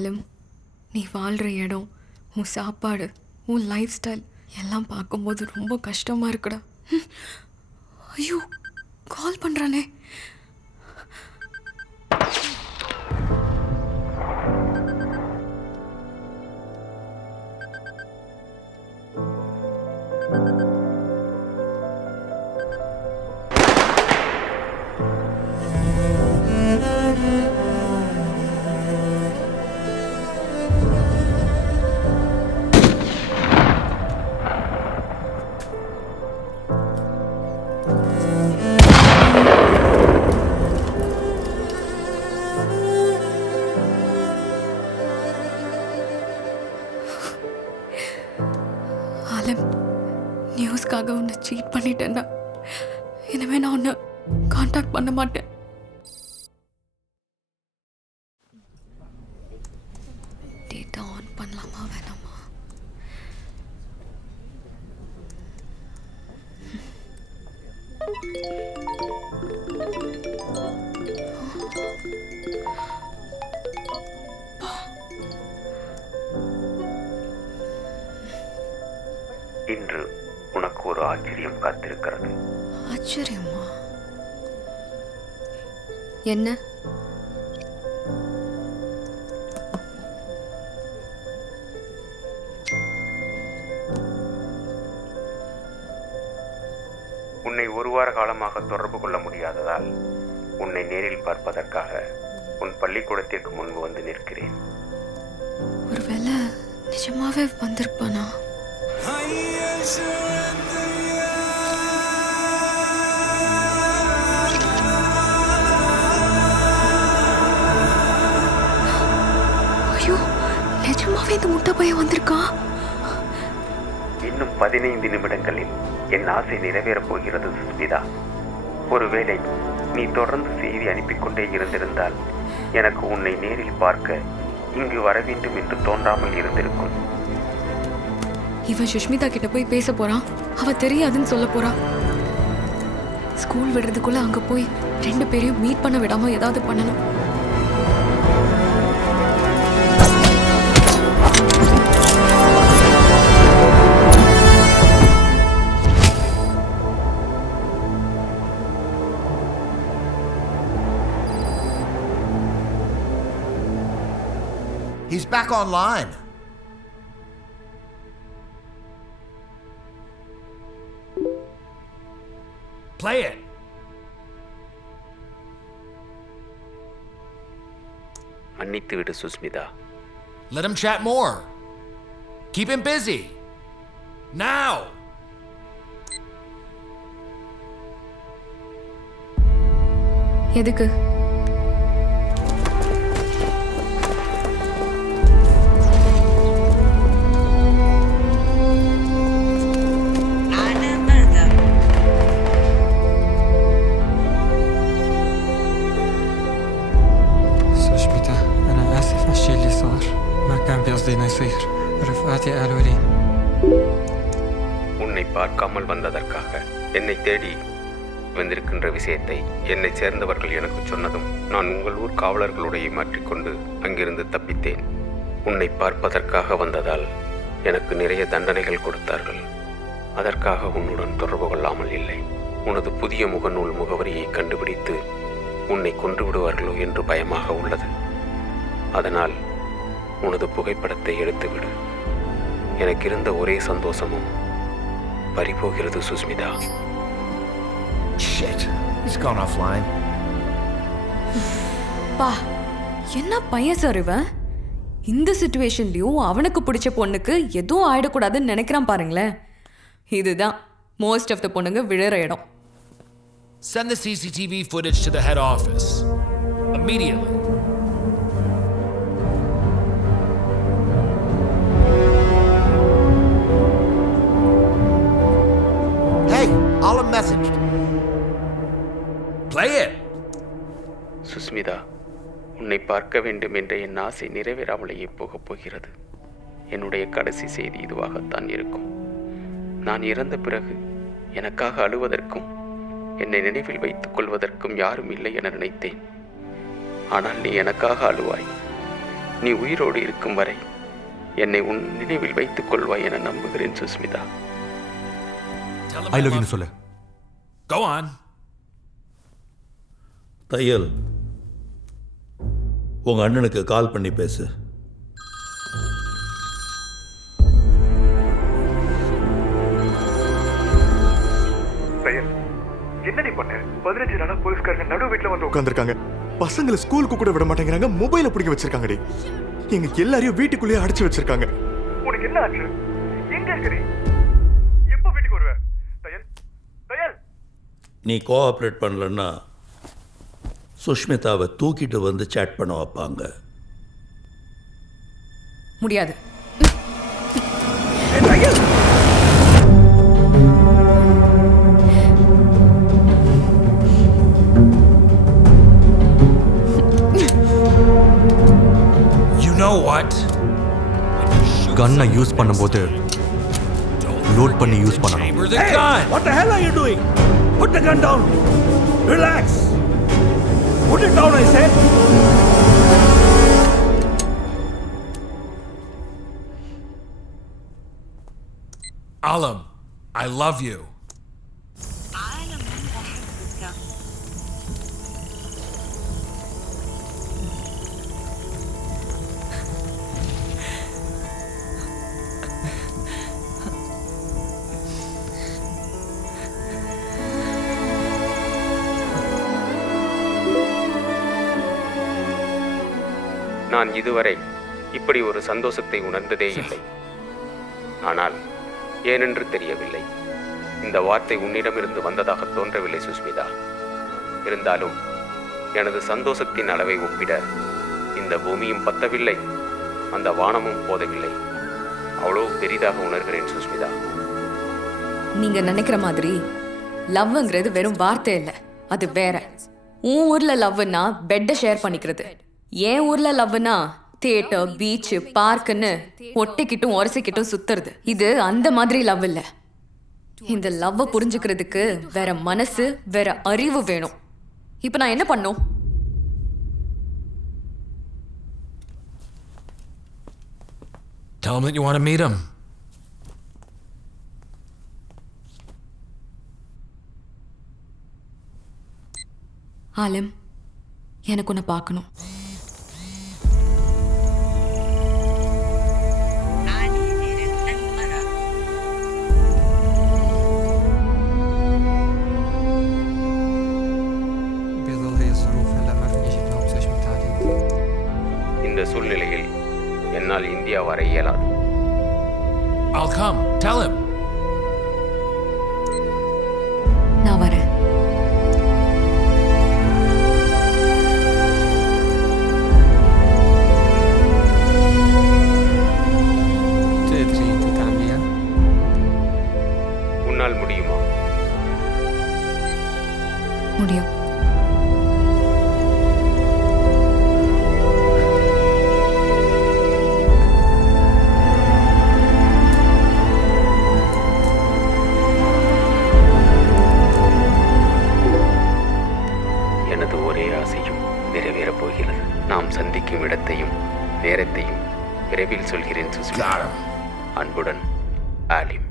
ஆலம், நீ வாழ்கிற இடம், உன் சாப்பாடு, உன் லைஃப் ஸ்டைல் எல்லாம் பார்க்கும்போது ரொம்ப கஷ்டமாக இருக்குடா. ஐயோ, கால் பண்ணுறானே. ஆலம், நியூஸ்க்காக உன்னை சீட் பண்ணிட்டேன்னா இனிமே நான் உன்னை கான்டாக்ட் பண்ண மாட்டேன். டேட்டா ஆன் பண்ணலாமா வேணாமா? இன்று உனக்கு ஒரு ஆச்சரியம் காத்திருக்கிறது. ஆச்சரியமா? என்ன? உன்னை ஒரு வார காலமாக தொடர்பு கொள்ள முடியாததால் உன்னை நேரில் பார்ப்பதற்காக உன் பள்ளிக்கூடத்திற்கு முன்பு வந்து நிற்கிறேன். ஒருவேளை நிஜமாவே வந்திருப்பானா? ஐயோ, நிஜமாவே இந்த முட்டை பையன் வந்திருக்கா? இன்னும் 15 நிமிடங்களில் என் ஆசை நிறைவேறப் போகிறது சுஸ்மிதா. ஒருவேளை நீ தொடர்ந்து செய்தி அனுப்பிக்கொண்டே இருந்திருந்தால் எனக்கு உன்னை நேரில் பார்க்க இங்கு வர வேண்டும் என்று தோன்றாமல் இருந்திருக்கும். இவன் சுஷ்மிதா கிட்ட போய் பேச போறான். அவ தெரியாதுன்னு சொல்ல போறா. ஸ்கூல் விடுறதுக்குள்ள அங்க போய் 2 பேரையும் மீட் பண்ண விடாம ஏதாவது பண்ணணும். He's back online. Play it. மன்னித்து விடு Sushmita. Let him chat more. Keep him busy. Now. எதுக்கு? உன்னை பார்க்காமல் வந்ததற்காக என்னை தேடி வந்திருக்கின்ற விஷயத்தை என்னை சேர்ந்தவர்கள் எனக்கு சொன்னதும் நான் உங்கள் ஊர் காவலர்களுடைய மாற்றிக்கொண்டு அங்கிருந்து தப்பித்தேன். உன்னை பார்ப்பதற்காக வந்ததால் எனக்கு நிறைய தண்டனைகள் கொடுத்தார்கள். அதற்காக உன்னுடன் தொடர்பு கொள்ளாமல் இல்லை. உனது புதிய முகநூல் முகவரியை கண்டுபிடித்து உன்னை கொன்று விடுவார்களோ என்று பயமாக உள்ளது. அதனால் உனது புகைப்படத்தை எடுத்துவிடு. எனக்கு இருந்த ஒரே சந்தோஷமும் பறிபோகிறது Sushmita. Shit. He's gone offline. பா, என்ன பையன் சார் இவன்? இந்த சிச்சுவேஷன்லயும் அவனுக்கு பிடிச்ச பொண்ணுக்கு எதுவும் ஆயிடக்கூடாதுன்னு நினைக்கிறான் பாருங்களேன். இதுதான் மோஸ்ட் ஆஃப் த பொண்ணுங்க விழற இடம். Send the CCTV footage to the head office. Immediately. Hey, Alam messaged. Play it. Sushmita, உன்னை பார்க்க வேண்டும் என்ற என் ஆசை நிறைவேறாமலேயே போகப் போகிறது. என்னுடைய கடைசி செய்தி இதுவாகத்தான் இருக்கும். நான் இறந்த பிறகு எனக்காக அழுவதற்கும் என்னை நினைவில் வைத்துக் கொள்வதற்கும் யாரும் இல்லை என நினைத்தேன். ஆனால் நீ எனக்காக அழுவாய். நீ உயிரோடு இருக்கும் வரை என்னை உன் நினைவில் வைத்துக் கொள்வாய் என நம்புகிறேன் Sushmita. Tell him I I love love you சொல்லு. Go on. தையல், உங்க அண்ணனுக்கு கால் பண்ணி பேசு. என்னடி பண்ண? 15 நாளா போலீஸ்காரங்க நடு வீட்டுல வந்து உட்கார்ந்திருக்காங்க. பசங்களை ஸ்கூலுக்கு கூட விட மாட்டேங்கிறாங்க. மொபைல பிடிக்க வச்சிருக்காங்கடி. எங்க எல்லாரையும் வீட்டுக்குள்ளேயே அடைச்சு வச்சிருக்காங்க. உனக்கு என்ன ஆச்சு? எங்க இருக்கடி? எப்ப வீட்டுக்கு வருவ? Thiel, Thiel. நீ கோஆப்ரேட் பண்ணலன்னா சுஷ்மிதாவை தூக்கிட்டு வந்து சேட் பண்ண வைப்பாங்க. முடியாது. You know what? கன்னை யூஸ் பண்ணும்போது லோட் பண்ணி யூஸ் பண்ணணும். Chamber the gun. What the hell are you doing? Put the gun down. Relax. Put it down, I said. Alam, I love you. நான் இதுவரை இப்படி ஒரு சந்தோஷத்தை உணர்ந்ததே இல்லை. ஆனால் ஏனென்று தெரியவில்லை. இந்த வார்த்தை உன்னிடமிருந்து வந்ததாக தோன்றவில்லை சுஸ்மிதா. இருந்தாலும் எனது சந்தோஷத்தின் அளவை ஒப்பிட இந்த பூமியும் பத்தவில்லை, அந்த வானமும் போதவில்லை. அவ்வளோ பெரிதாக உணர்கிறேன் சுஸ்மிதா. நீங்க நினைக்கிற மாதிரி லவ்ங்கிறது வெறும் வார்த்தை இல்லை, அது வேற. உன் ஊர்ல லவ்னா பெட்டை ஷேர் பண்ணிக்கிறது. என் ஊர்ல லவ்னா தியேட்டர், பீச், பார்க்குன்னு ஒட்டிக்கிட்டும் உரசிக்கிட்டும் சுத்துறது. இது அந்த மாதிரி லவ் இல்ல. இந்த லவ்வை புரிஞ்சுக்கிறதுக்கு வேற மனசு, வேற அறிவு வேணும். இப்ப நான் என்ன பண்ணும்? Tell him that you want to meet him. ஆலம், எனக்கு உன்னை பார்க்கணும். இந்த சூழ்நிலையில் என்னால் இந்தியா வர இயலாது. I'll come. Tell him. நான் வரேன். உன்னால் முடியுமா? முடியும். எனது ஒரே ஆசையும் நிறைவேறப் போகிறது. நாம் சந்திக்கும் இடத்தையும் நேரத்தையும் விரைவில் சொல்கிறேன் சுஸ்மிதா. Got him. அன்புடன் ஆலிம்.